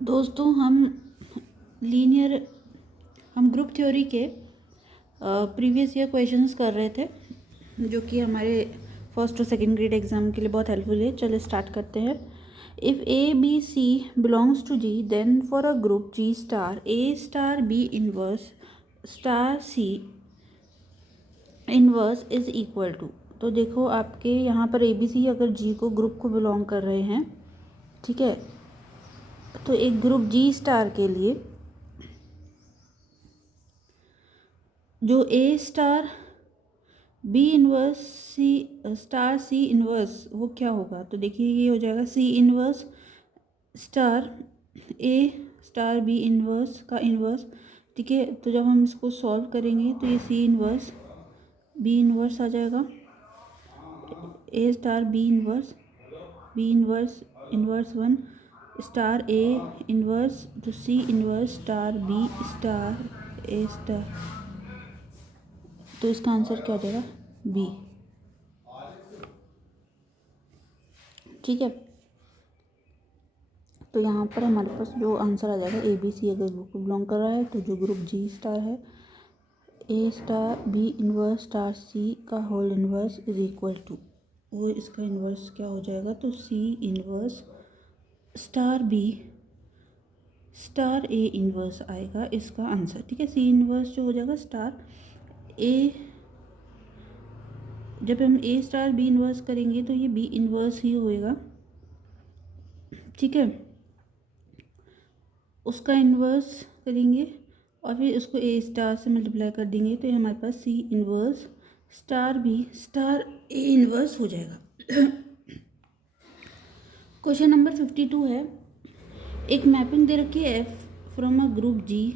दोस्तों हम group theory के प्रीवियस ईयर क्वेश्चंस कर रहे थे, जो कि हमारे फर्स्ट और सेकंड ग्रेड एग्जाम के लिए बहुत हेल्पफुल है। चलिए स्टार्ट करते हैं। If A B C belongs to G, then for a group G star A star B inverse star C inverse is equal to. तो देखो, आपके यहाँ पर ए बी सी अगर जी को ग्रुप को बिलोंग कर रहे हैं, ठीक है, तो एक ग्रुप जी स्टार के लिए जो A star B inverse C star C inverse, वो क्या होगा? तो देखिए, ये हो जाएगा सी inverse star A star B inverse का इनवर्स। ठीक है, तो जब हम इसको सॉल्व करेंगे तो ये सी इनवर्स बी इनवर्स आ जाएगा, A star B inverse inverse one star A inverse, तो C inverse star B star A star. तो इसका आंसर क्या हो जाएगा? बी। ठीक है, तो यहाँ पर हमारे पास जो आंसर आ जाएगा, ए बी सी अगर ग्रुप को बिलोंग कर रहा है तो जो ग्रुप जी स्टार है, A star B inverse star C का whole inverse is equal to, वो इसका इनवर्स क्या हो जाएगा? तो C inverse star B star A inverse आएगा इसका आंसर। ठीक है, सी इनवर्स जो हो जाएगा स्टार ए, जब हम ए स्टार बी इनवर्स करेंगे तो ये बी इनवर्स ही होएगा। ठीक है, उसका इन्वर्स करेंगे और फिर उसको ए स्टार से मल्टीप्लाई कर देंगे, तो ये हमारे पास C inverse star B star A inverse हो जाएगा। क्वेश्चन नंबर 52 है, एक मैपिंग दे रखी है F from a group G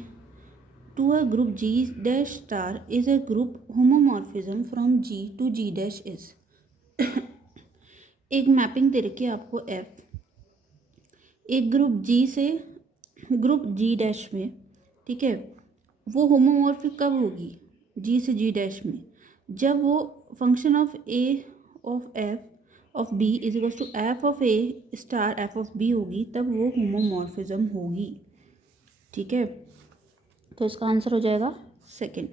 to a group G dash star is a group homomorphism from G to G dash is. एक mapping दे रखी है आपको एफ, एक ग्रुप जी से ग्रुप जी डैश में, ठीक है, वो होमोमॉर्फिक कब होगी? जी से जी डैश में, जब वो function of A of F of B is equal to F of A star F of B होगी, तब वो होमोमॉर्फिज्म होगी। ठीक है, तो इसका आंसर हो जाएगा सेकेंड।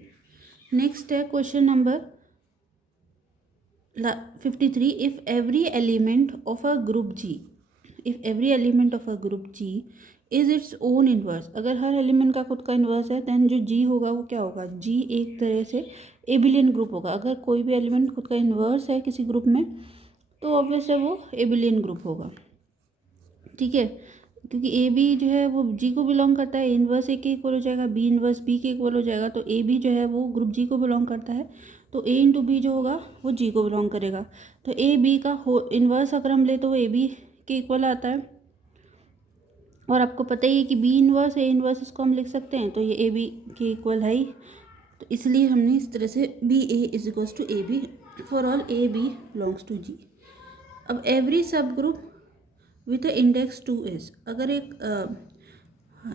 नेक्स्ट है question number 53, if every element of a group G is its own inverse, अगर हर एलिमेंट का खुद का इन्वर्स है, देन जो जी होगा वो क्या होगा? जी एक तरह से एबिलियन ग्रुप होगा। अगर कोई भी एलिमेंट खुद का इन्वर्स है किसी ग्रुप में, तो ऑब्वियस है वो एबिलियन ग्रुप होगा। ठीक है, क्योंकि ए बी जो है वो जी को बिलोंग करता है, इन्वर्स ए के इक्वल हो जाएगा, बी इन्वर्स बी के इक्वल हो जाएगा, तो ए बी जो है वो ग्रुप जी को बिलोंग करता है, तो ए इंटू बी जो होगा वो जी को बिलोंग करेगा। तो ए बी का इन्वर्स अगर हम ले तो वो ए बी के इक्वल आता है, और आपको पता ही है कि बी इन्वर्स ए इन्वर्स इसको हम लिख सकते हैं, तो ये ए बी के इक्वल है ही, तो इसलिए हमने इस तरह से B A is equals to A B for all A B belongs to G. अब एवरी सब ग्रुप विथ इंडेक्स 2 इज, अगर एक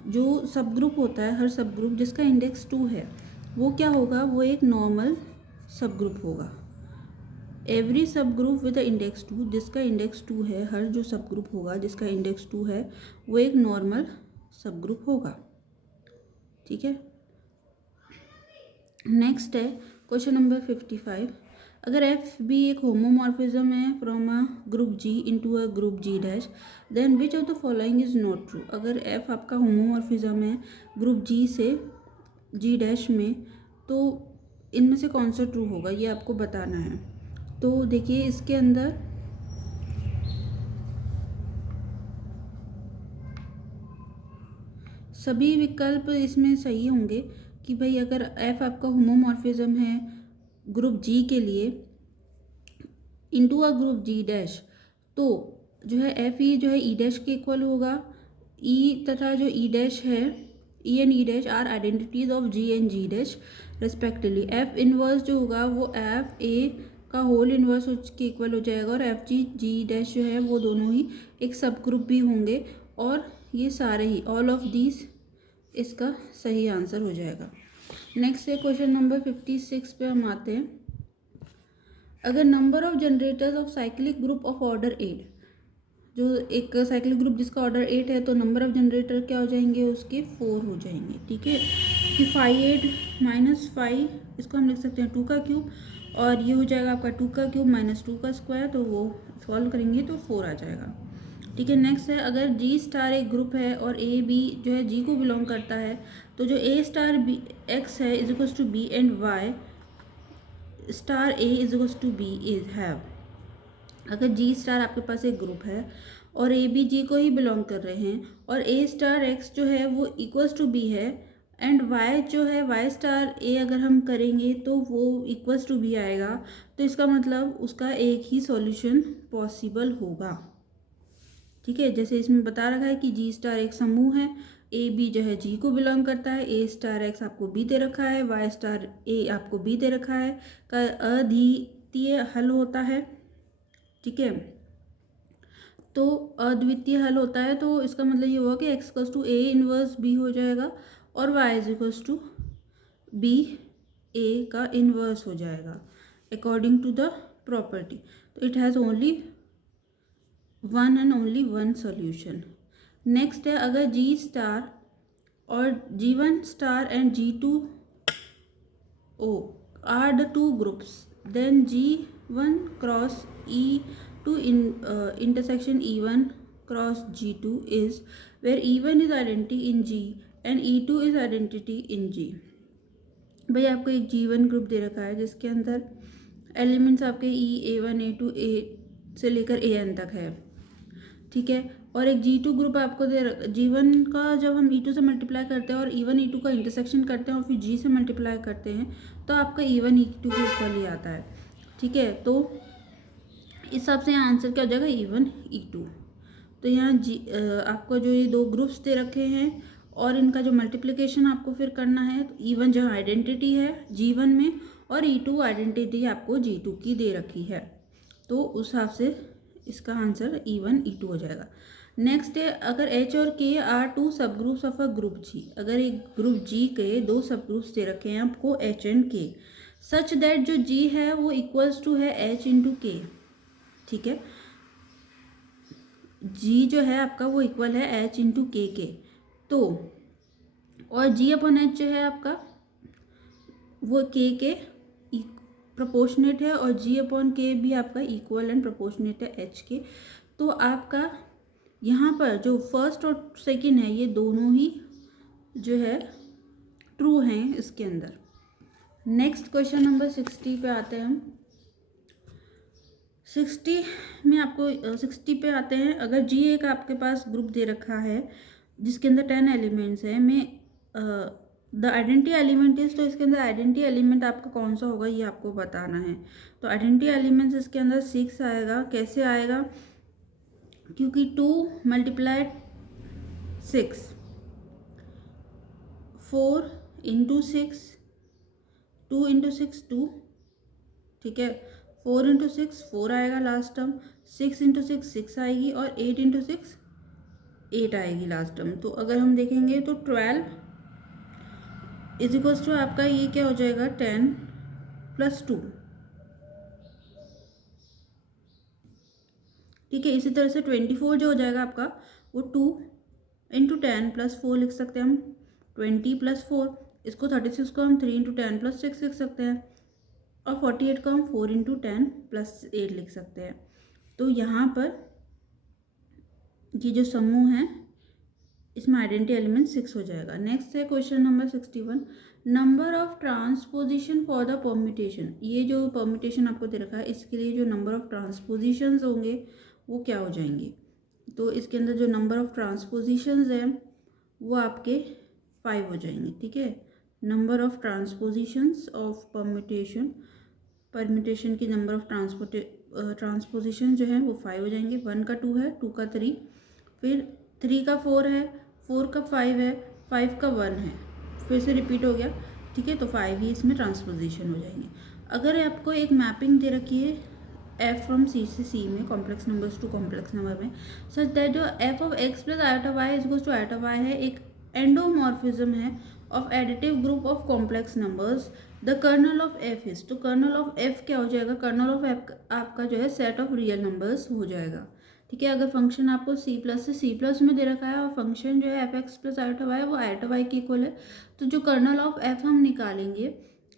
जो सब ग्रुप होता है, हर सब ग्रुप जिसका इंडेक्स 2 है, वो क्या होगा? वो एक नॉर्मल सब ग्रुप होगा। एवरी सब ग्रुप विद इंडेक्स 2, जिसका इंडेक्स 2 है, हर जो सब ग्रुप होगा जिसका इंडेक्स 2 है, वो एक नॉर्मल सब ग्रुप होगा। ठीक है, नेक्स्ट है क्वेश्चन नंबर 55, अगर एफ बी एक होमोमॉर्फिज्म है from a group G into a group G dash, then which of the following is not true. अगर एफ आपका होमोमॉर्फिज्म है ग्रुप जी से जी डैश में, तो इनमें से कौन सा ट्रू होगा, ये आपको बताना है। तो देखिए, इसके अंदर सभी विकल्प इसमें सही होंगे कि भाई अगर एफ आपका होमोमॉर्फिज्म है ग्रुप जी के लिए into a group G dash, तो जो है एफ ई जो है ई डैश के इक्वल होगा। ई तथा जो ई डैश है, E and E dash are identities of G and G dash respectively. F inverse जो होगा वो एफ ए का होल इनवर्स के इक्वल हो जाएगा, और एफ जी जी डैश जो है वो दोनों ही एक सब ग्रुप भी होंगे, और ये सारे ही ऑल ऑफ दीज इसका सही आंसर हो जाएगा। नेक्स्ट है क्वेश्चन नंबर 56 पे हम आते हैं, अगर number of generators of cyclic group of order 8, जो एक साइक्लिक ग्रुप जिसका ऑर्डर 8 है तो नंबर ऑफ जनरेटर क्या हो जाएंगे उसके 4 हो जाएंगे, ठीक है। कि 5 8 - 5 इसको हम लिख सकते हैं 2 का क्यूब, और ये हो जाएगा आपका 2 का क्यूब - 2 का स्क्वायर, तो वो सॉल्व करेंगे तो 4 आ जाएगा, ठीक है। नेक्स्ट है, अगर जी स्टार एक ग्रुप है और ए बी जो है जी को बिलोंग करता है, तो जो ए स्टार बी एक्स है is equals to B and Y star A is equals to B is have. अगर जी स्टार आपके पास एक ग्रुप है और ए बी जी को ही बिलोंग कर रहे हैं, और ए स्टार एक्स जो है वो इक्वल्स टू बी है, एंड वाई जो है वाई स्टार ए अगर हम करेंगे तो वो इक्वल्स टू बी आएगा, तो इसका मतलब उसका एक ही सॉल्यूशन पॉसिबल होगा, ठीक है। जैसे इसमें बता रखा है कि जी स्टार एक समूह है, ए बी जो है जी को बिलोंग करता है, ए स्टार एक्स आपको बी दे रखा है, वाई स्टार ए आपको बी दे रखा है, का अद्वितीय हल होता है, ठीक है। तो अद्वितीय हल होता है, तो इसका मतलब ये हुआ कि X equals to A inverse B हो जाएगा और Y is equals to B A का इनवर्स हो जाएगा अकॉर्डिंग टू द प्रॉपर्टी। तो it has only one and only one solution. Next है, अगर जी स्टार और G1 star and G2 O are the two groups, then G1 cross E2 intersection E1 cross G2 is where E1 is identity in G and E2 is identity in G। भाई आपको एक G1 group दे रखा है जिसके अंदर elements आपके A1 A2 A से लेकर AN तक है, ठीक है। और एक G2 ग्रुप आपको G1 का जब हम E2 से मल्टीप्लाई करते हैं और E1 E2 का इंटरसेक्शन करते हैं और फिर G से मल्टीप्लाई करते हैं तो आपका E1 E2 के इक्वल ही आता है, ठीक है। तो इस हिसाब से यहाँ आंसर क्या हो जाएगा E1 E2। तो यहाँ आपको जो ये दो ग्रुप्स दे रखे हैं और इनका जो मल्टीप्लिकेशन आपको फिर करना है, तो E1 जहाँ आइडेंटिटी है G1 में और E2 आइडेंटिटी आपको G2 की दे रखी है, तो उस हिसाब से इसका आंसर E1 E2 हो जाएगा। नेक्स्ट है, अगर H और K आर टू सब groups of a group G, अगर एक ग्रुप G के दो सब ग्रुप्स दे रखे हैं आपको H and K, such that जो G है वो इक्वल्स टू है H इंटू K, ठीक है। G जो है आपका वो इक्वल है H इंटू K के, तो और G अपॉन H जो है आपका वो K के प्रोपोर्शनेट है और G अपॉन K भी आपका इक्वल एंड प्रोपोर्शनेट है H के। तो आपका यहाँ पर जो फर्स्ट और सेकंड है ये दोनों ही जो है ट्रू हैं इसके अंदर। नेक्स्ट क्वेश्चन नंबर 60 पे आते हैं हम। 60 में आपको 60 पे आते हैं, अगर G एक आपके पास ग्रुप दे रखा है जिसके अंदर 10 एलिमेंट्स हैं, में द आइडेंटिटी एलिमेंट इज, तो इसके अंदर आइडेंटिटी एलिमेंट आपका कौन सा होगा ये आपको बताना है। तो आइडेंटिटी एलिमेंट्स इसके अंदर 6 आएगा। कैसे आएगा, क्योंकि 2 × 6 4 × 6 2 × 6 2, ठीक है। 4 × 6 4 आएगा लास्ट टर्म, 6 × 6 6 आएगी और 8 × 6 8 आएगी लास्ट टर्म। तो अगर हम देखेंगे तो 12 इज इक्वल्स टू आपका ये क्या हो जाएगा 10 + 2, ठीक है। इसी तरह से 24 जो हो जाएगा आपका वो 2 × 10 + 4 लिख सकते हैं हम, 20 + 4, इसको 36 को हम 3 × 10 + 6 लिख सकते हैं, और 48 को हम 4 × 10 + 8 लिख सकते हैं। तो यहाँ पर ये जो समूह है इसमें आइडेंटिटी एलिमेंट 6 हो जाएगा। नेक्स्ट है question number 61, number of transposition for the permutation. ये जो परम्यूटेशन आपको दे रखा है इसके लिए जो नंबर ऑफ ट्रांसपोजिशंस होंगे वो क्या हो जाएंगे। तो इसके अंदर जो नंबर ऑफ ट्रांसपोजिशंस हैं वो आपके 5 हो जाएंगे, ठीक है। नंबर ऑफ ट्रांसपोजिशंस ऑफ परम्यूटेशन की नंबर ऑफ ट्रांसपोजिशन जो है वो 5 हो जाएंगे। 1 का 2 है, 2 का 3, फिर 3 का 4 है, 4 का 5 है, 5 का 1 है, फिर से रिपीट हो गया, ठीक है। तो 5 ही इसमें ट्रांसपोजिशन हो जाएंगे। अगर आपको एक मैपिंग दे रखी है f फ्रॉम C से C में complex numbers to complex number में, सच दैट जो f of x + i/y is equals to i/y है, एक एंडोमॉर्फिज्म है of additive group of complex numbers, the kernel of f is, तो kernel of f क्या हो जाएगा, कर्नल ऑफ f आपका जो है सेट ऑफ रियल नंबर्स हो जाएगा, ठीक है। अगर फंक्शन आपको सी प्लस से सी प्लस में दे रखा है और फंक्शन जो है F X plus iota Y वो आयोटा वाई के इक्वल है, तो जो कर्नल ऑफ एफ हम निकालेंगे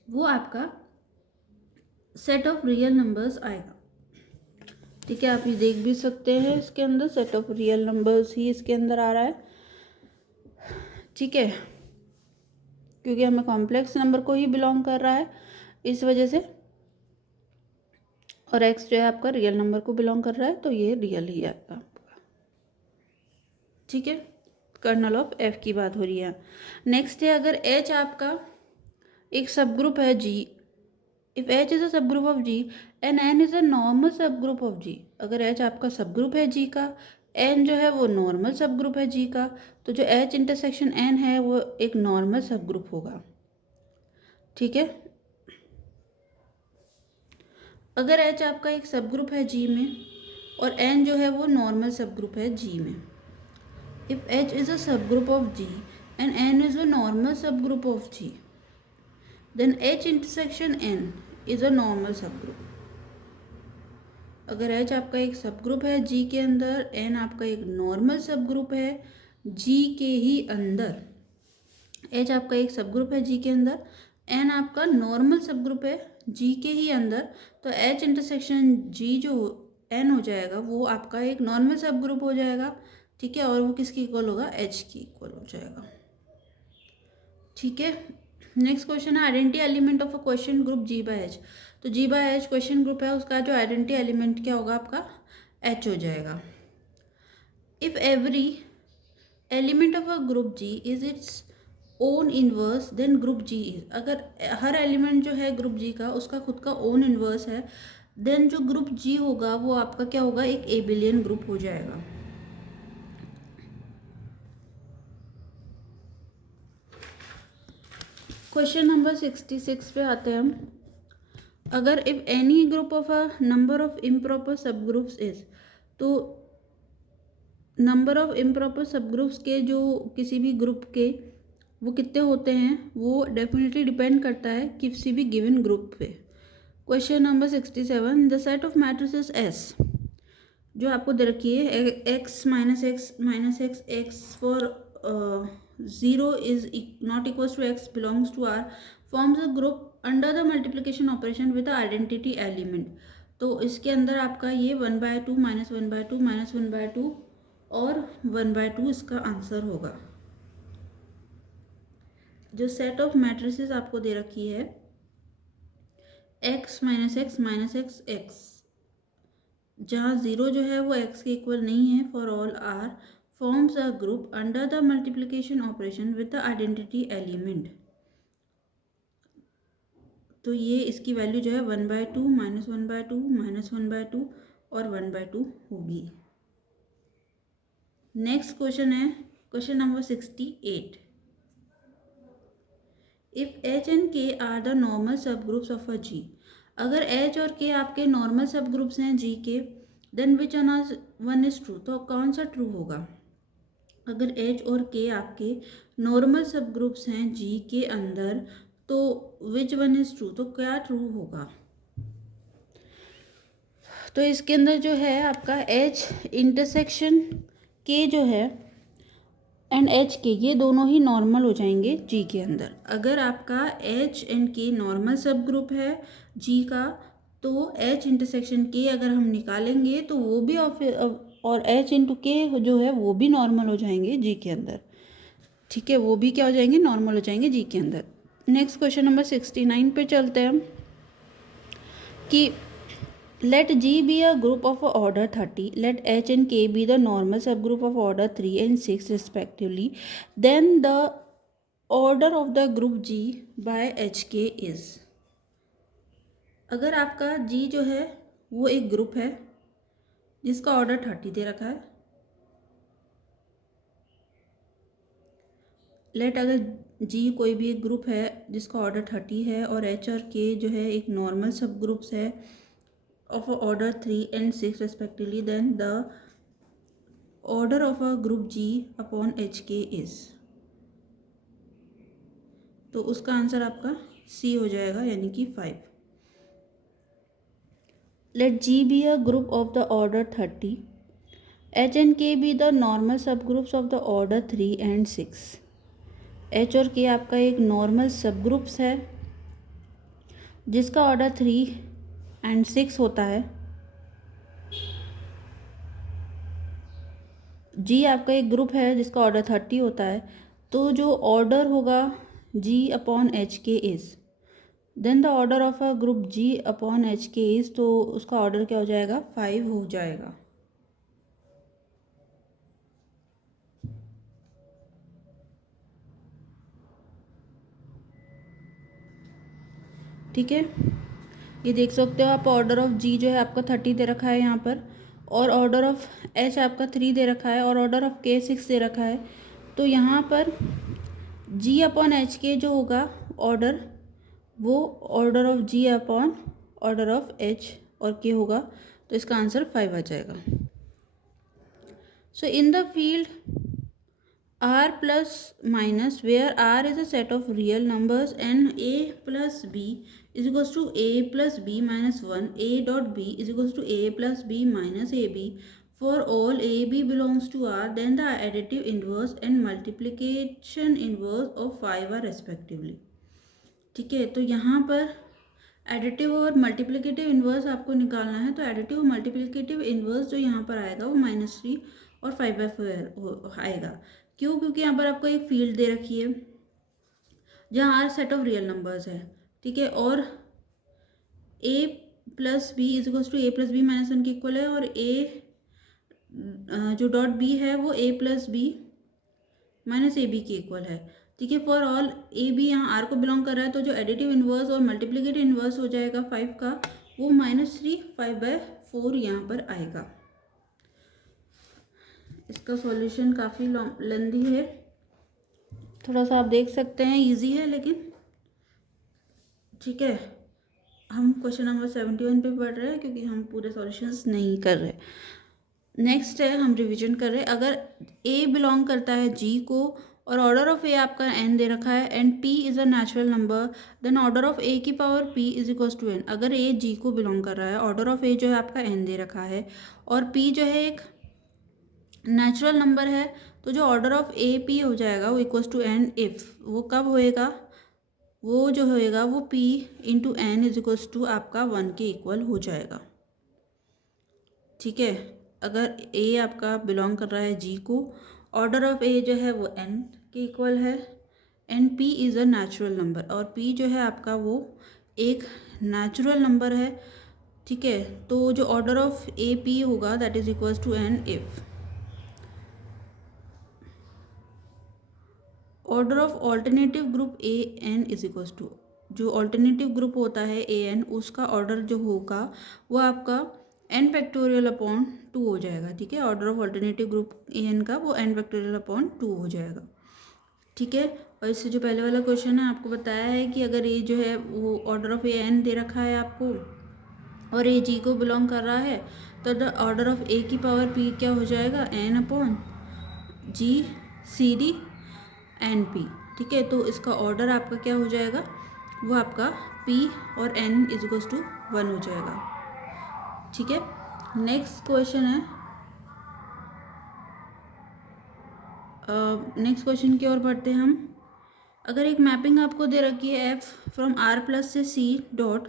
वो आपका सेट ऑफ रियल नंबर्स आएगा। ठीक है, आप ये देख भी सकते हैं, इसके अंदर सेट ऑफ रियल नंबर्स ही इसके अंदर आ रहा है। ठीक है, क्योंकि हमें कॉम्प्लेक्स नंबर को ही बिलोंग कर रहा है इस वजह से, और एक्स जो है आपका रियल नंबर को बिलोंग कर रहा है, तो ये रियल ही आएगा आपका। ठीक है, कर्नल ऑफ एफ की बात हो रही है। नेक्स्ट है, अगर एच आपका एक सब ग्रुप है G, if H is a subgroup of G and N is a normal subgroup of G. अगर एच आपका सब ग्रुप है जी का, एन जो है वो नॉर्मल सब ग्रुप है जी का, तो जो एच इंटरसेक्शन एन है वो एक नॉर्मल सब ग्रुप होगा। ठीक है, अगर एच आपका एक सब ग्रुप है जी में और एन जो है वो नॉर्मल सब ग्रुप है जी में, if H is a subgroup of G and N is a normal subgroup of G, then H intersection N is a normal subgroup. अगर H आपका एक subgroup है जी के अंदर, N आपका एक नॉर्मल सब ग्रुप है जी के ही अंदर, एच आपका एक सब ग्रुप है जी के अंदर, एन आपका नॉर्मल सब ग्रुप है जी के ही अंदर, तो एच इंटरसेक्शन जी जो एन हो जाएगा वो आपका एक नॉर्मल सब ग्रुप हो जाएगा। ठीक है, और वो किसकी इक्वल होगा, एच की इक्वल हो जाएगा। ठीक है, नेक्स्ट क्वेश्चन है identity element of a question group G by H. तो G by H quotient group है, उसका जो आइडेंटिटी एलिमेंट क्या होगा आपका, एच हो जाएगा। If every element of a group G is its own inverse then group G is, अगर हर एलिमेंट जो है ग्रुप जी का उसका खुद का ओन इनवर्स है, देन जो ग्रुप जी होगा वो आपका क्या होगा, एक एबिलियन ग्रुप हो जाएगा। क्वेश्चन नंबर 66 पे आते हैं हम। अगर if any group of a number of improper सब ग्रुप्स इज, तो नंबर ऑफ इम्प्रॉपर सब ग्रुप्स के जो किसी भी ग्रुप के वो कितने होते हैं, वो डेफिनेटली डिपेंड करता है किसी भी गिवन ग्रुप पे। Question number 67, the set of matrices S जो आपको दे रखी है, X minus X X for 0 is not equals to X belongs to R, forms a group under the multiplication operation with identity element. तो इसके अंदर आपका ये 1/2 -1/2 -1/2 और 1/2 इसका आंसर होगा। जो सेट ऑफ मैट्रिसेस आपको दे रखी है, एक्स माइनस एक्स एक्स, जहाँ 0 जो है वो x के इक्वल नहीं है, for all R forms a group under the multiplication operation with the identity element. तो ये इसकी वैल्यू जो है 1/2 -1/2 -1/2 और 1/2 होगी। नेक्स्ट क्वेश्चन है question number 68, if H and के आर द नॉर्मल सब ग्रुप्स ऑफ अ जी। अगर एच और के आपके नॉर्मल सब ग्रुप्स हैं जी के, then which one is true, तो कौन सा ट्रू होगा। अगर एच और के आपके नॉर्मल सब ग्रुप्स हैं जी के अंदर, तो विच वन इज ट्रू, तो क्या ट्रू होगा। तो इसके अंदर जो है आपका एच इंटरसेक्शन के जो है एंड एच के, ये दोनों ही नॉर्मल हो जाएंगे जी के अंदर। अगर आपका एच एंड के नॉर्मल सब ग्रुप है जी का, तो एच इंटरसेक्शन के अगर हम निकालेंगे तो वो भी और एच इंटू के जो है वो भी नॉर्मल हो जाएंगे जी के अंदर। ठीक है, वो भी क्या हो जाएंगे, नॉर्मल हो जाएंगे जी के अंदर। नेक्स्ट क्वेश्चन नंबर 69 पे चलते हैं हम कि let G be a group of order 30, let H and K be the normal subgroup of order 3 and 6 respectively, then the order of the group G by HK is। अगर आपका G जो है वो एक ग्रुप है जिसका order 30 दे रखा है, लेट अगर G कोई भी एक ग्रुप है जिसका ऑर्डर 30 है और H और K जो है एक नॉर्मल सब ग्रुप्स है of order 3 and 6 respectively, then the order of a group G upon HK is। तो उसका आंसर आपका C हो जाएगा, यानी कि 5। Let G be a group of the order 30 H and K be the normal subgroups of the order 3 and 6. H और K आपका एक नॉर्मल सबग्रुप्स है जिसका ऑर्डर 3 एंड 6 होता है। G आपका एक ग्रुप है जिसका ऑर्डर 30 होता है। तो जो ऑर्डर होगा G अपॉन एच के is, then the order of a group G upon H के इज़, तो उसका ऑर्डर क्या हो जाएगा, 5 हो जाएगा। ठीक है, ये देख सकते हो आप, ऑर्डर ऑफ G जो है आपका 30 दे रखा है यहाँ पर, और ऑर्डर ऑफ H आपका 3 दे रखा है, और ऑर्डर ऑफ K 6 दे रखा है। तो यहाँ पर G अपॉन एच के जो होगा ऑर्डर, वो order of G upon order of H और K होगा। तो इसका आंसर 5 आ जाएगा। So in the field R plus minus, where R is a set of real numbers and A plus B is equals to A plus B minus 1, A dot B is equals to A plus B minus AB. For all A, B belongs to R, then the additive inverse and multiplication inverse of 5 are respectively. ठीक है, तो यहाँ पर additive और multiplicative inverse आपको निकालना है। तो एडिटिव और मल्टीप्लिकेटिव इन्वर्स जो यहाँ पर आएगा वो -3 और 5/4 आएगा। क्यों? क्योंकि यहाँ पर आपको एक फील्ड दे रखी है जहाँ R set of real numbers है। ठीक है, और a plus B is equals to A plus B minus 1 के इक्वल है, और a जो डॉट b है वो a plus B minus A B के इक्वल है। ठीक है, फॉर ऑल ए बी यहाँ आर को बिलोंग कर रहा है, तो जो एडिटिव इन्वर्स और मल्टीप्लिकेटिव इन्वर्स हो जाएगा 5 का, वो -3 5/4 यहाँ पर आएगा। इसका सॉल्यूशन काफ़ी लेंदी है, थोड़ा सा आप देख सकते हैं, इजी है लेकिन। ठीक है, हम क्वेश्चन नंबर 71 पे पढ़ रहे हैं क्योंकि हम पूरे सॉल्यूशंस नहीं कर रहे। नेक्स्ट है, हम रिवीजन कर रहे हैं। अगर ए बिलोंग करता है जी को और ऑर्डर ऑफ ए आपका एन दे रखा है and P is a natural number, then order of A की power P is equals to N. अगर ए जी को बिलोंग कर रहा है, ऑर्डर ऑफ ए जो है आपका एन दे रखा है, और पी जो है एक नेचुरल नंबर है, तो जो ऑर्डर ऑफ ए पी हो जाएगा वो इक्वल्स टू एन इफ़, वो कब होएगा, वो जो होएगा वो p into N is equals to आपका 1 के इक्वल हो जाएगा। ठीक है, अगर a आपका बिलोंग कर रहा है g को, ऑर्डर ऑफ a जो है वो n के इक्वल है, and p is a natural number, और p जो है आपका वो एक नेचुरल नंबर है। ठीक है, तो जो ऑर्डर ऑफ a p होगा that is equals to n if order of alternative group A N is equals to, जो ऑल्टरनेटिव ग्रुप होता है ए एन, उसका ऑर्डर जो होगा वो आपका n फैक्टोरियल अपॉन 2 हो जाएगा। ठीक है, order of alternative group A N का वो n फैक्टोरियल अपॉन 2 हो जाएगा। ठीक है, और इससे जो पहले वाला क्वेश्चन है आपको बताया है कि अगर ए जो है वो ऑर्डर ऑफ ए एन दे रखा है आपको और ए जी को बिलोंग कर रहा है, तो द ऑर्डर ऑफ ए की पावर पी क्या हो जाएगा, n अपॉन जी सी डी एन पी। ठीक है, तो इसका ऑर्डर आपका क्या हो जाएगा, वो आपका p और n इज इक्वल्स टू 1 हो जाएगा। ठीक है, नेक्स्ट क्वेश्चन है, नेक्स्ट क्वेश्चन की ओर बढ़ते हैं हम। अगर एक मैपिंग आपको दे रखी है f फ्रॉम r प्लस से c डॉट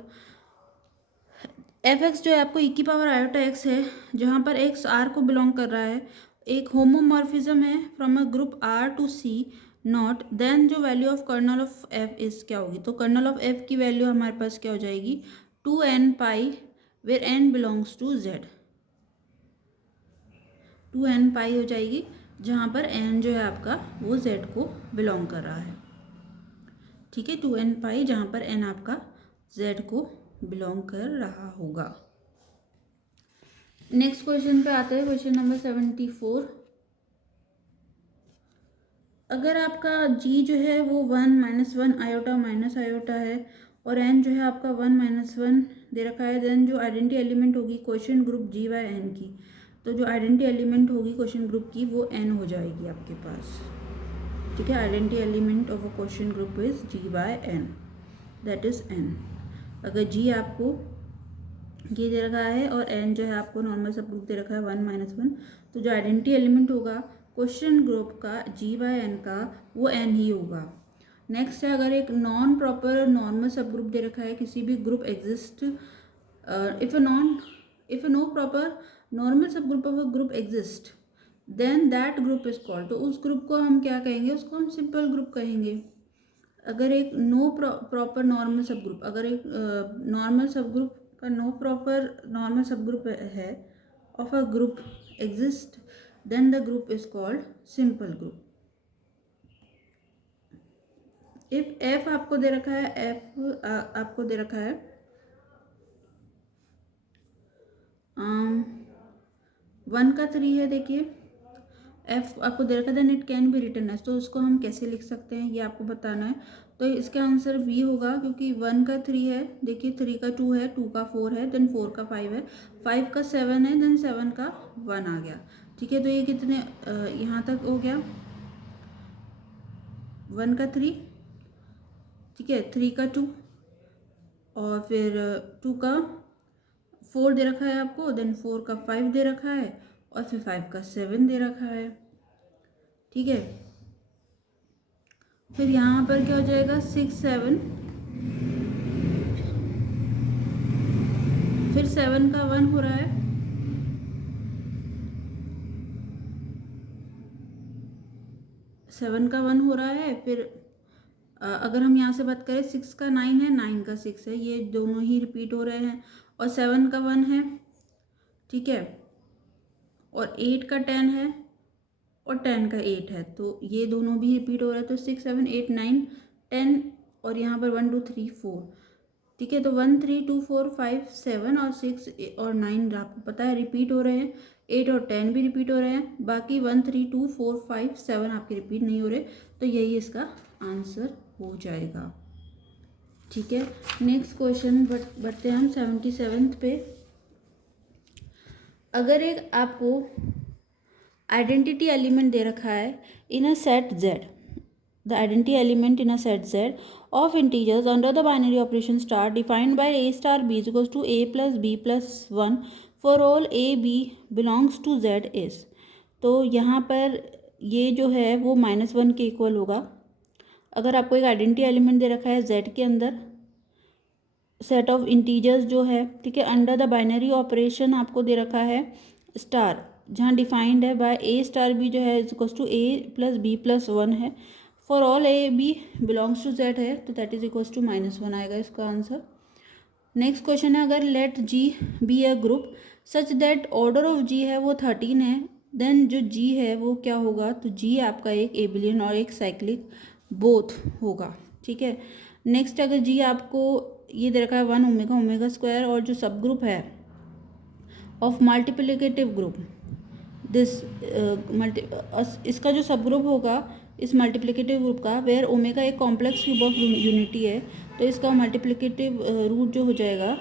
एफ एक्स जो है आपको e की पावर आयोटा x है, जहाँ पर x r को बिलोंग कर रहा है, एक होमोमॉर्फिज्म है from a group r to c naught, then जो value of kernel of f is क्या होगी। तो कर्नल ऑफ f की वैल्यू हमारे पास क्या हो जाएगी, 2n pi where n belongs to z, 2n pi हो जाएगी जहाँ पर n जो है आपका वो z को बिलोंग कर रहा है। ठीक है, 2n पाई जहाँ पर n आपका z को बिलोंग कर रहा होगा। नेक्स्ट क्वेश्चन पे आते हैं, क्वेश्चन नंबर 74। अगर आपका g जो है वो 1 - 1 आयोटा माइनस आयोटा है और n जो है आपका 1 - 1 दे रखा है, देन जो आइडेंटिटी एलिमेंट होगी question group g by n की, तो जो आइडेंटिटी एलिमेंट होगी क्वेश्चन ग्रुप की वो n हो जाएगी आपके पास। ठीक है, identity element of a question group is g by n, that is n। अगर g आपको ये दे रखा है, और n जो है आपको नॉर्मल सब ग्रुप दे रखा है 1 - 1। तो जो आइडेंटिटी एलिमेंट होगा क्वेश्चन ग्रुप का g/n का, वो n ही होगा। नेक्स्ट है, अगर एक non proper normal subgroup दे रखा है, किसी भी group exist, if no proper normal subgroup of a group exist, then that group is called, तो उस ग्रुप को हम क्या कहेंगे, उसको हम सिंपल ग्रुप कहेंगे। अगर एक no proper normal subgroup, अगर एक नॉर्मल सब ग्रुप का no proper normal subgroup है of a group exist, then the group is called simple group. If F आपको दे रखा है, एफ आपको दे रखा है 1 का 3 है, देखिए एफ आपको दे रखा है, then it can be written as, तो उसको हम कैसे लिख सकते हैं ये आपको बताना है। तो इसका आंसर बी होगा, क्योंकि 1 का 3 है, देखिए 3 का 2 है, 2 का 4 है, देन 4 का 5 है, 5 का 7 है, देन 7 का 1 आ गया। ठीक है, तो ये कितने यहाँ तक हो गया, 1 का 3, ठीक है, 3 का 2, और फिर 2 का 4 दे रखा है आपको, देन 4 का 5 दे रखा है, और फिर 5 का 7 दे रखा है। ठीक है, फिर यहाँ पर क्या हो जाएगा, 6 7, फिर 7 का 1 हो रहा है, 7 का 1 हो रहा है। फिर अगर हम यहाँ से बात करें, 6 का 9 है, 9 का 6 है, ये दोनों ही रिपीट हो रहे हैं, और 7 का 1 है, ठीक है, और 8 का 10 है, और 10 का 8 है, तो ये दोनों भी रिपीट हो रहा है। तो 6 7 8 9 10, और यहाँ पर 1 2 3 4, ठीक है, तो 1 3 2 4 5 7 और 6 और 9 आपको पता है रिपीट हो रहे हैं, 8 और 10 भी रिपीट हो रहे हैं, बाकी 1 3 2 4 5 7 आपके रिपीट नहीं हो रहे, तो यही इसका आंसर हो जाएगा। ठीक है, नेक्स्ट क्वेश्चन बढ़ते हैं हम 77 पे। अगर एक आपको आइडेंटिटी एलिमेंट दे रखा है in a set Z, the identity element in a set Z of integers under the binary operation star defined by a star b is equals to a plus b plus 1 for all a b belongs to Z is, तो यहाँ पर ये जो है वो -1 के equal होगा। अगर आपको एक आइडेंटिटी एलिमेंट दे रखा है Z के अंदर सेट ऑफ इंटीजर्स जो है, ठीक है, अंडर द बाइनरी ऑपरेशन आपको दे रखा है स्टार, जहाँ डिफाइंड है बाय ए स्टार बी जो है equals to A plus B plus 1 है, for all A B belongs to Z है, तो दैट इज इक्वल्स टू -1 आएगा इसका आंसर। नेक्स्ट क्वेश्चन है, अगर let G be a group such that order of G है वो 13 है, देन जो जी है वो क्या होगा, तो जी आपका एक एबिलियन और एक साइक्लिक बोथ होगा। ठीक है, नेक्स्ट अगर जी आपको ये दे रखा है 1 ओमेगा ओमेगा स्क्वायर, और जो सब ग्रुप है ऑफ मल्टीप्लिकेटिव ग्रुप दिस इसका जो सब ग्रुप होगा इस मल्टीप्लिकेटिव ग्रुप का, वेयर ओमेगा एक कॉम्प्लेक्स क्यूब ऑफ यूनिटी है, तो इसका मल्टीप्लिकेटिव रूट जो हो जाएगा,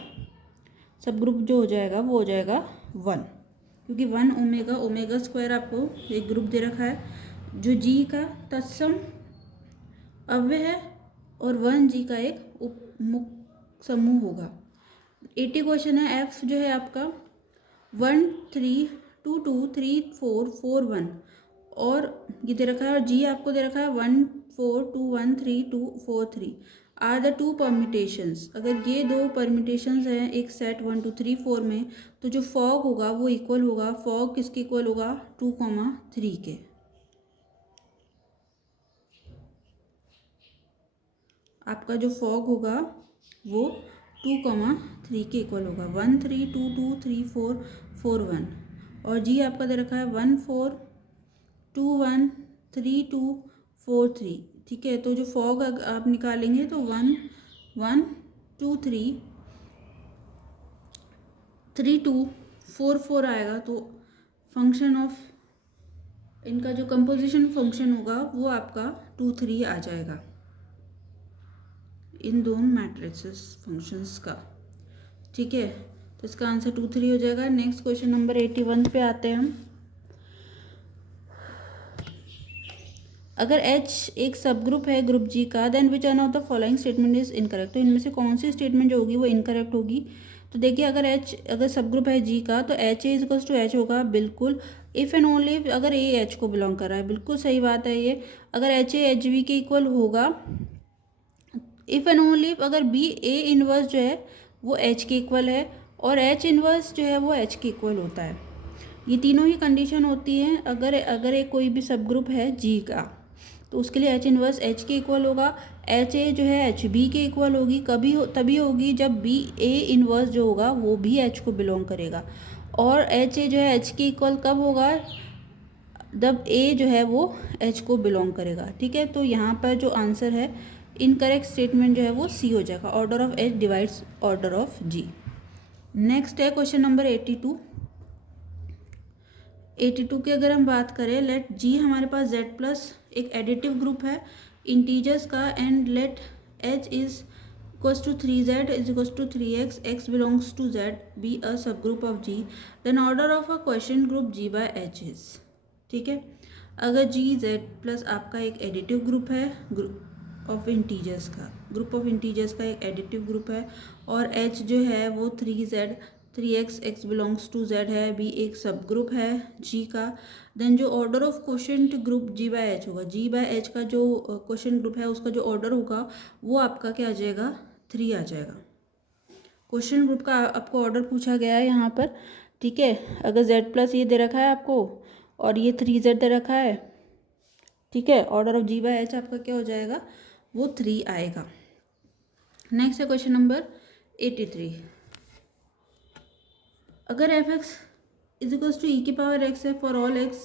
सब ग्रुप जो हो जाएगा वो हो जाएगा 1, क्योंकि 1 ओमेगा ओमेगा स्क्वायर आपको एक ग्रुप दे रखा है जो जी का तत्सम अव्यय है, और 1 जी का एक उपमुख समूह होगा। 80 क्वेश्चन है, एफ जो है आपका 1 3 2 2 3 4 4 1, और ये दे रखा है, और जी आपको दे रखा है 1 4 2 1 3 2 4 3 आर द 2 परमिटेशंस। अगर ये 2 परमिटेशंस हैं एक सेट 1 2 3 4 में, तो जो फॉग होगा वो इक्वल होगा, फॉग किसके इक्वल होगा, 2 3 के। आपका जो फॉग होगा वो 2 3 के इक्वल होगा, 1 3 2 2 3 4 4 1, और जी आपका दे रखा है 1 4 2 1 3 2 4 3। ठीक है, तो जो फॉग आप निकालेंगे तो 1 1 2 3 3 2 4 4 आएगा, तो फंक्शन ऑफ इनका जो कंपोजिशन फंक्शन होगा वो आपका 2 3 आ जाएगा इन दोनों मैट्रिसेस फंक्शंस का। ठीक है, तो इसका आंसर 2 3 हो जाएगा। नेक्स्ट क्वेश्चन नंबर 81 पे आते हैं हम। अगर H एक सब ग्रुप है ग्रुप G का, then which one of the following statement is incorrect, तो इनमें से कौन सी स्टेटमेंट जो होगी वो इनकरेक्ट होगी, तो देखिए अगर सब ग्रुप है जी का तो H A equals to H होगा, बिल्कुल। इफ़ एंड ओनली अगर ए एच को बिलोंग कर रहा है, बिल्कुल सही बात है ये। अगर एच ए एच बी के इक्वल होगा, इफ़ एंड ओनली अगर बी ए इनवर्स जो है वो एच के इक्वल है और एच इनवर्स जो है वो एच के इक्वल होता है। ये तीनों ही कंडीशन होती हैं अगर एक कोई भी सब ग्रुप है जी का, तो उसके लिए एच इनवर्स एच के इक्वल होगा। एच ए जो है एच बी के इक्वल होगी तभी होगी जब बी ए इनवर्स जो होगा वो भी एच को बिलोंग करेगा। और एच ए जो है एच के इक्वल कब होगा, जब ए जो है वो एच को बिलोंग करेगा। ठीक है, तो यहाँ पर जो आंसर है इनकरेक्ट स्टेटमेंट जो है वो सी हो जाएगा, order of H divides order of G. Next है क्वेश्चन नंबर 82 की अगर हम बात करें, लेट जी हमारे पास जेड प्लस एक एडिटिव ग्रुप है इंटीजर्स का, and let H is equals to 3z is equals to 3x, x belongs to z, be a subgroup of G, then order of a question group G by H is. ठीक है, अगर G Z plus आपका एक additive group है group of integers का एक additive group है, और एच जो है वो 3z 3x, x belongs to z है, बी एक सब ग्रुप है जी का, देन जो order of quotient group G by H होगा, जी बाय एच का जो क्वोशंट ग्रुप है उसका जो ऑर्डर होगा वो आपका क्या आ जाएगा, 3 आ जाएगा। क्वेश्चन ग्रुप का आपको ऑर्डर पूछा गया है यहाँ पर। ठीक है, अगर z प्लस ये दे रखा है आपको और ये 3z दे रखा है, ठीक है, order of G by H आपका क्या हो जाएगा, वो 3 आएगा। नेक्स्ट है क्वेश्चन नंबर 83। अगर F X is equals to E की पावर एक्स है for all X,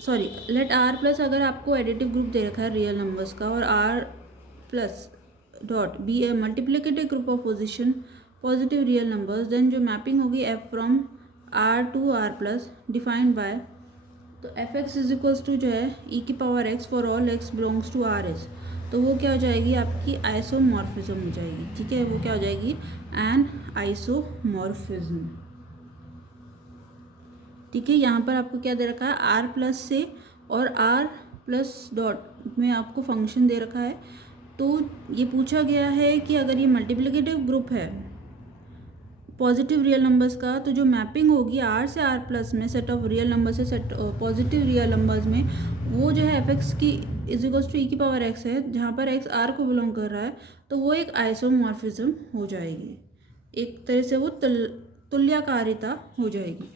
sorry let R plus, अगर आपको एडिटिव ग्रुप दे रखा है रियल नंबर्स का और R plus dot be a multiplicative group of positive real numbers, then जो मैपिंग होगी F from R to R plus defined by, तो F X is equals to जो है ई की power X for all X belongs to R S, तो वो क्या हो जाएगी आपकी आइसोमॉर्फिज्म हो जाएगी। ठीक है, वो क्या हो जाएगी, एन आइसोमॉर्फिज्म। ठीक है, यहाँ पर आपको क्या दे रखा है, आर प्लस से और आर प्लस डॉट में आपको फंक्शन दे रखा है, तो ये पूछा गया है कि अगर ये मल्टीप्लिकेटिव ग्रुप है पॉजिटिव रियल नंबर्स का, तो जो मैपिंग होगी आर से आर प्लस में सेट ऑफ रियल नंबर से सेट पॉजिटिव रियल नंबर्स में, वो जो है एफ एक्स की इज इक्वल्स टू ई की पावर एक्स है, जहाँ पर एक्स आर को बिलोंग कर रहा है, तो वो एक आइसोमॉर्फिज्म हो जाएगी, एक तरह से वो तुल्यकारिता हो जाएगी।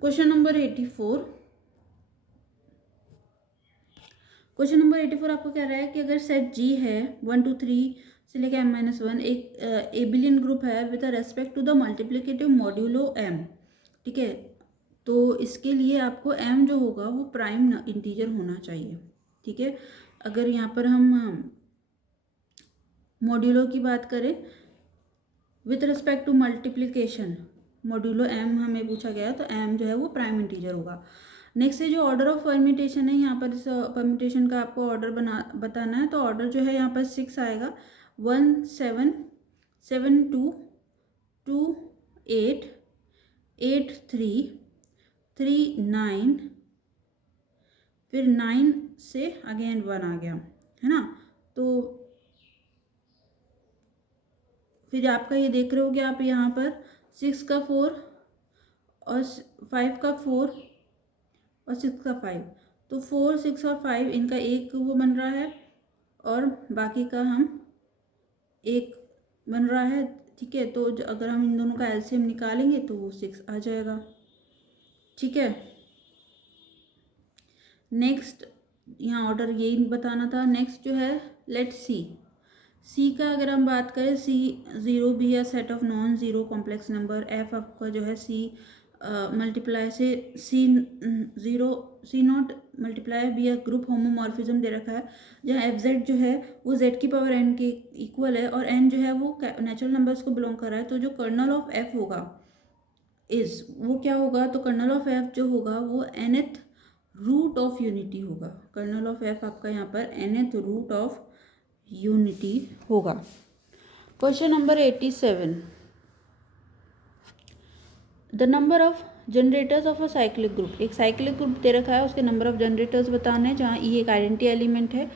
Question number 84। क्वेश्चन नंबर 84 आपको कह रहा है कि अगर सेट जी है 1 2 3 से लेकर m-1 एक एबिलियन ग्रुप है with respect to the multiplicative modulo m। ठीक है, तो इसके लिए आपको m जो होगा वो प्राइम इंटीजर होना चाहिए। ठीक है, अगर यहाँ पर हम मॉड्यूलो की बात करें with respect to multiplication modulo m हमें पूछा गया है, तो m जो है वो प्राइम इंटीजर होगा। नेक्स्ट है जो ऑर्डर ऑफ परम्यूटेशन है, यहाँ पर इस परम्यूटेशन का आपको ऑर्डर बताना है, तो ऑर्डर जो है यहाँ पर 6 आएगा, 1 7 7 2 2 8 8 3 3 9, फिर 9 से अगेन 1 आ गया है ना, तो फिर आपका ये देख रहे हो कि आप यहाँ पर 6 का 4 और 5 का 4 और 6 का 5, तो 4 6 और 5 इनका एक वो बन रहा है और बाकी का हम एक बन रहा है। ठीक है, तो अगर हम इन दोनों का एलसीएम निकालेंगे तो वो 6 आ जाएगा। ठीक है, नेक्स्ट यहाँ ऑर्डर यही बताना था। नेक्स्ट जो है लेट सी का अगर हम बात करें, सी 0 भी है set of non zero complex number, F आपका जो है सी मल्टीप्लाई से C naught multiply be a group homomorphism दे रखा है, जहाँ एफ जेड जो है वो जेड की पावर एन के इक्वल है और एन जो है वो नेचुरल नंबर्स को बिलोंग कर रहा है, तो जो कर्नल ऑफ एफ होगा वो क्या होगा, तो कर्नल ऑफ एफ जो होगा वो nth रूट ऑफ यूनिटी होगा। कर्नल ऑफ एफ आपका यहाँ पर nth रूट ऑफ यूनिटी होगा। Question number 87। The number of generators of a cyclic group, एक साइक्लिक ग्रुप दे रखा है, उसके नंबर ऑफ जनरेटर्स बताने हैं, जहाँ ई एक आइडेंटिटी एलिमेंट है।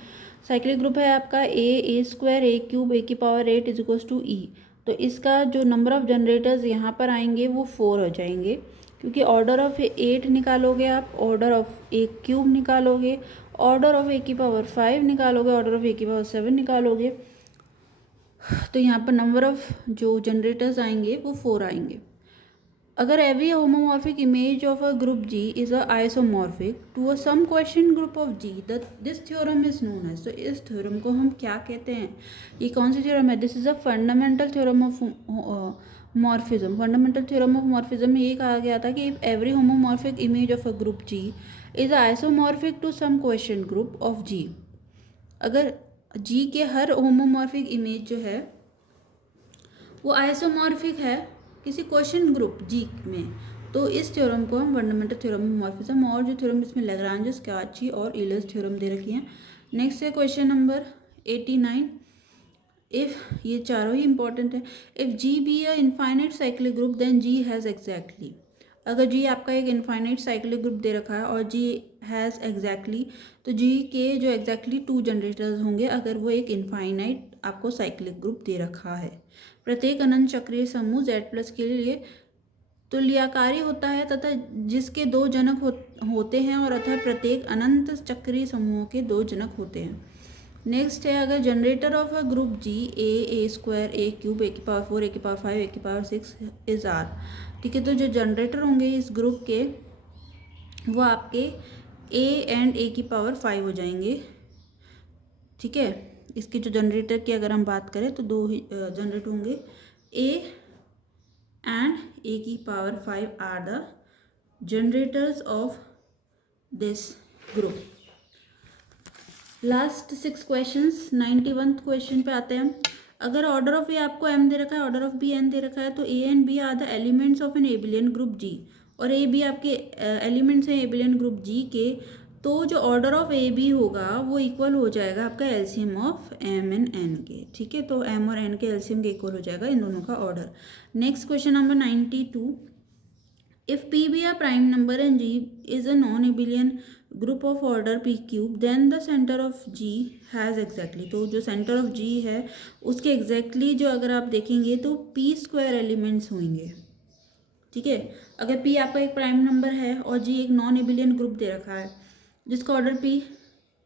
साइक्लिक ग्रुप है आपका ए स्क्वायर ए क्यूब ए की पावर 8 इज इक्वल्स टू ई। तो इसका जो नंबर ऑफ़ जनरेटर्स यहाँ पर आएंगे वो 4 हो जाएंगे, क्योंकि ऑर्डर ऑफ 8 निकालोगे आप, ऑर्डर ऑफ ए क्यूब निकालोगे, ऑर्डर ऑफ ए की पावर 5 निकालोगे, ऑर्डर ऑफ ए की पावर 7 निकालोगे, तो यहाँ पर नंबर ऑफ़ जो जनरेटर्स आएंगे वो 4 आएंगे। अगर every homomorphic image of a group G is a isomorphic to a some quotient group of G, that this theorem is known as, तो इस थ्योरम को हम क्या कहते हैं, ये कौन सी थ्योरम है? This is a fundamental theorem of morphism. Fundamental theorem of morphism में ये कहा गया था कि every homomorphic image of a group G is isomorphic to some quotient group of G, अगर G के हर होमोमॉर्फिक इमेज जो है वो आइसोमॉर्फिक है किसी क्वेश्चन ग्रुप G में, तो इस थ्योरम को हम फंडामेंटल थ्योरम ऑफ मॉर्फिज्म, और जो थ्योरम इसमें लैग्रांज, काची और ईलर्स थ्योरम दे रखी हैं। नेक्स्ट है क्वेश्चन नंबर 89। इफ़, ये चारों ही इंपॉर्टेंट है, if G be a infinite cyclic group then G has exactly, अगर G आपका एक इनफाइनाइट साइक्लिक ग्रुप दे रखा है और G हैज़ एग्जैक्टली, तो G के जो एग्जैक्टली 2 जनरेटर्स होंगे अगर वो एक इनफाइनाइट आपको साइक्लिक ग्रुप दे रखा है। प्रत्येक अनंत चक्रीय समूह Z+ के लिए तुल्यकारी होता है तथा जिसके 2 जनक होते हैं, और अतः प्रत्येक अनंत चक्रीय समूहों के 2 जनक होते हैं। नेक्स्ट है, अगर generator of a group G A square, A cube, A की पावर 4, ए की पावर 5, ए की पावर 6 इज R, ठीक है, तो जो जनरेटर होंगे इस ग्रुप के वो आपके ए एंड ए की पावर 5 हो जाएंगे, ठीक है। इसके जो जनरेटर की अगर हम बात करें तो 2 ही जनरेटर होंगे, ए एंड ए की power 5 are the generators of this group. Last 6 questions, 91th question पे आते हैं। अगर ऑर्डर ऑफ ए आपको m दे रखा है, ऑर्डर ऑफ बी n दे रखा है, तो A and B are the elements of an abelian group G, और ए बी आपके एलिमेंट्स हैं एबिलियन ग्रुप G के, तो जो ऑर्डर ऑफ ए बी होगा वो इक्वल हो जाएगा आपका LCM of m and n के, ठीक है, तो m और n के एलसीएम के इक्वल हो जाएगा इन दोनों का order. Next question number 92, if p be a prime number and G is a non-abelian group of order p cube, then the center of G has exactly, तो जो center of G है उसके exactly जो अगर आप देखेंगे तो p square elements होंगे, ठीक है। अगर p आपका एक प्राइम नंबर है और G एक नॉन एबिलियन ग्रुप दे रखा है जिसका ऑर्डर p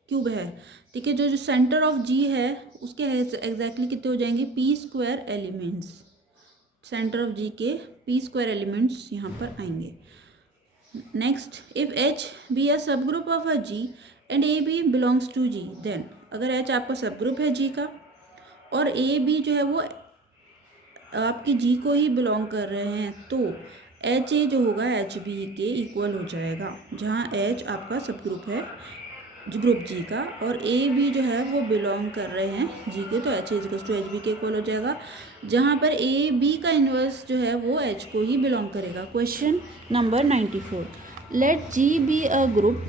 क्यूब है, ठीक है, जो सेंटर ऑफ G है उसके एग्जैक्टली कितने हो जाएंगे, p square elements, centre of G के p स्क्वायर एलिमेंट्स यहाँ पर आएंगे। Next, if H be a subgroup of a G and a B belongs to G, then अगर H आपका सब ग्रुप है G का और ए बी जो है वो आपकी G को ही बिलोंग कर रहे हैं, तो एच ए जो होगा एच बी के इक्वल हो जाएगा, जहाँ H आपका सब ग्रुप है ग्रुप G का और ए बी जो है वो बिलोंग कर रहे हैं G के, तो H is to H B के इक्वल हो जाएगा, जहाँ पर ए बी का इन्वर्स जो है वो H को ही बिलोंग करेगा। Question number 94, let G be a group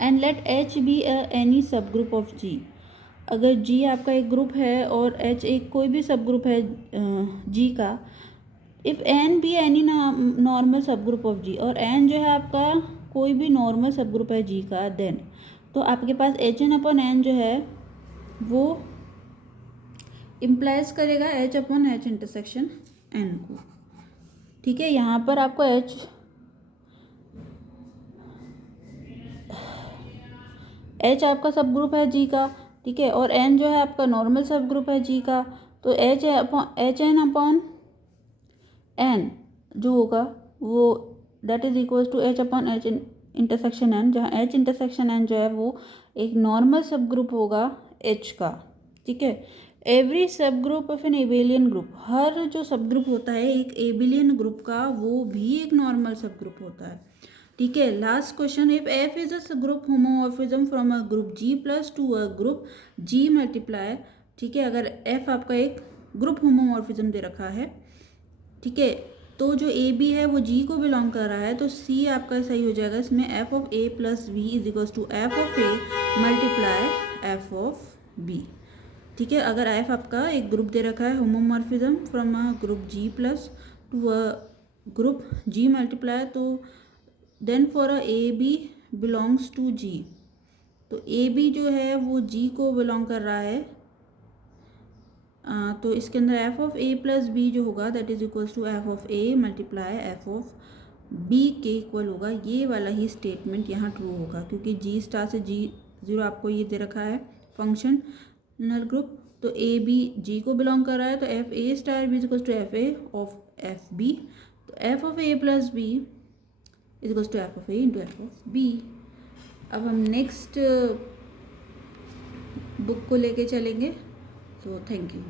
and let H be a any subgroup of G, अगर G आपका एक ग्रुप है और H एक कोई भी सब ग्रुप है G का, if N be any normal subgroup of G, और N जो है आपका कोई भी नॉर्मल सब ग्रुप है G का, देन तो आपके पास HN/N जो है वो इम्प्लाइज करेगा H/H इंटरसेक्शन N को, ठीक है। यहाँ पर आपको H आपका सब ग्रुप है G का, ठीक है, और N जो है आपका नॉर्मल सब ग्रुप है G का, तो HN/N जो होगा वो that is equal to H/H intersection N, जहाँ H इंटरसेक्शन N जो है वो एक नॉर्मल सब ग्रुप होगा H का, ठीक है। Every subgroup of an abelian group, हर जो सब ग्रुप होता है एक एबिलियन ग्रुप का वो भी एक नॉर्मल सब ग्रुप होता है, ठीक है। Last question, if F is a group homomorphism from a group G plus to a group G multiply, ठीक है, अगर F आपका एक ग्रुप होमोमॉर्फिज्म दे रखा है, ठीक है, तो जो ए बी है वो G को बिलोंग कर रहा है, तो C आपका सही हो जाएगा इसमें, F of A plus B is equal to F of A multiply F of B, ठीक है। अगर F आपका एक ग्रुप दे रखा है homomorphism from a group G plus to a group G multiply, तो then for a a B belongs to G, तो ए बी जो है वो G को बिलोंग कर रहा है, तो इसके अंदर F of A plus B जो होगा that is equals to F of A multiply F of B के इक्वल होगा। ये वाला ही स्टेटमेंट यहाँ ट्रू होगा क्योंकि जी स्टार से जी ज़ीरो आपको ये दे रखा है फंक्शनल ग्रुप, तो ए बी जी को बिलोंग कर रहा है, तो f a star b equals to f a of f b, तो f of A plus b equals to F of a into f of b. अब हम नेक्स्ट बुक को लेके चलेंगे, तो थैंक यू।